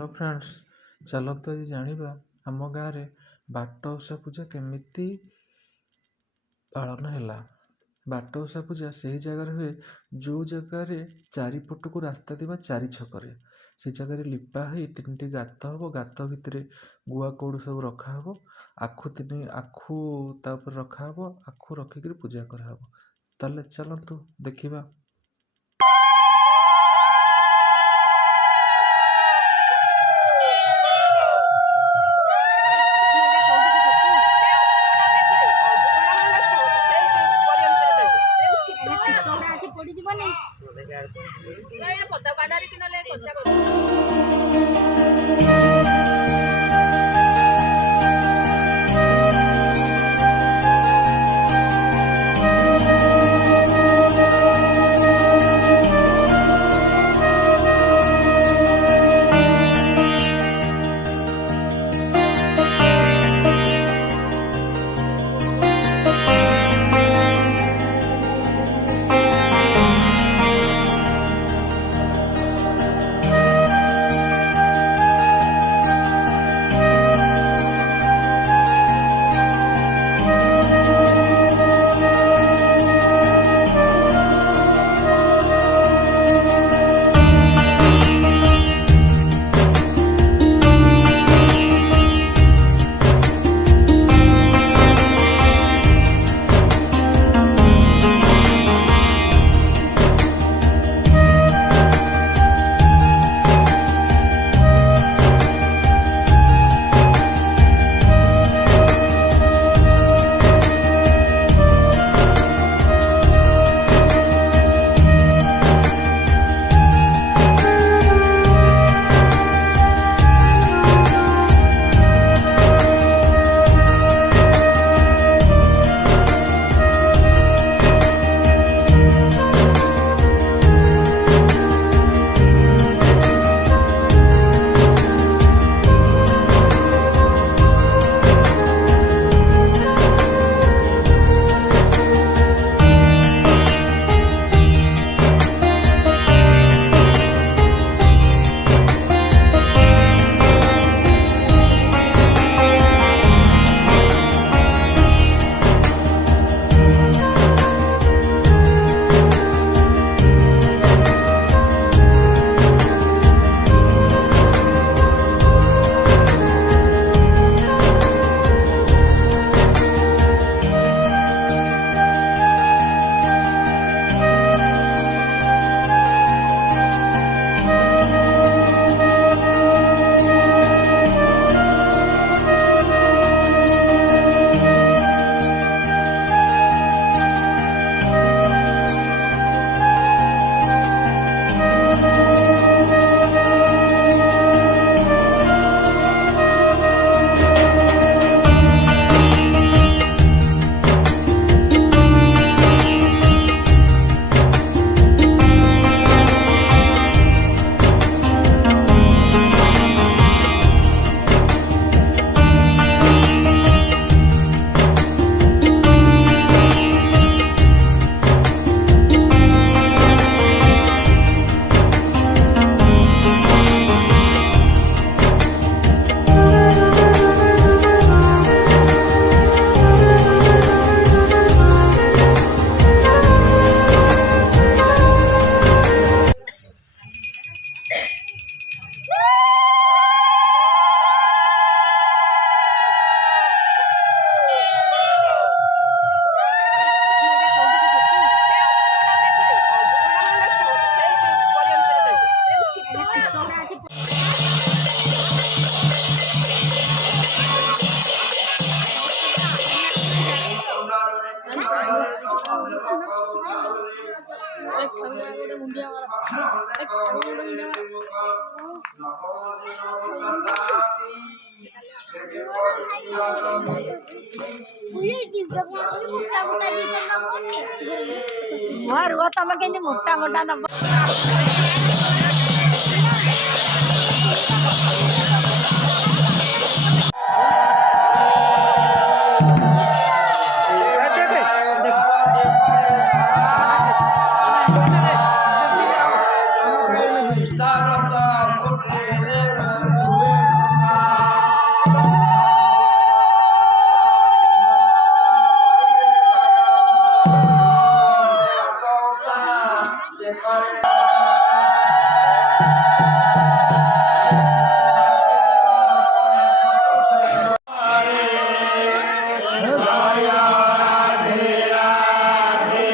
Hello friends, चलो तो आज जानिबा आम गाँव में बाट ओषा पूजा केमिति पालन है। बाट ओषा पूजा से ही जगह हुए जो जगह चारिपट को रास्ता थी चारि छकरे से जगह लिपा हो 3टी गात हम। गात भितर गुआ कौड़ सब रखा हम। आखु रखा हम। आखु रखिक पूजा कराब। ताले चलतु देखा। तम के मोटा मोटा नब राधे राधे।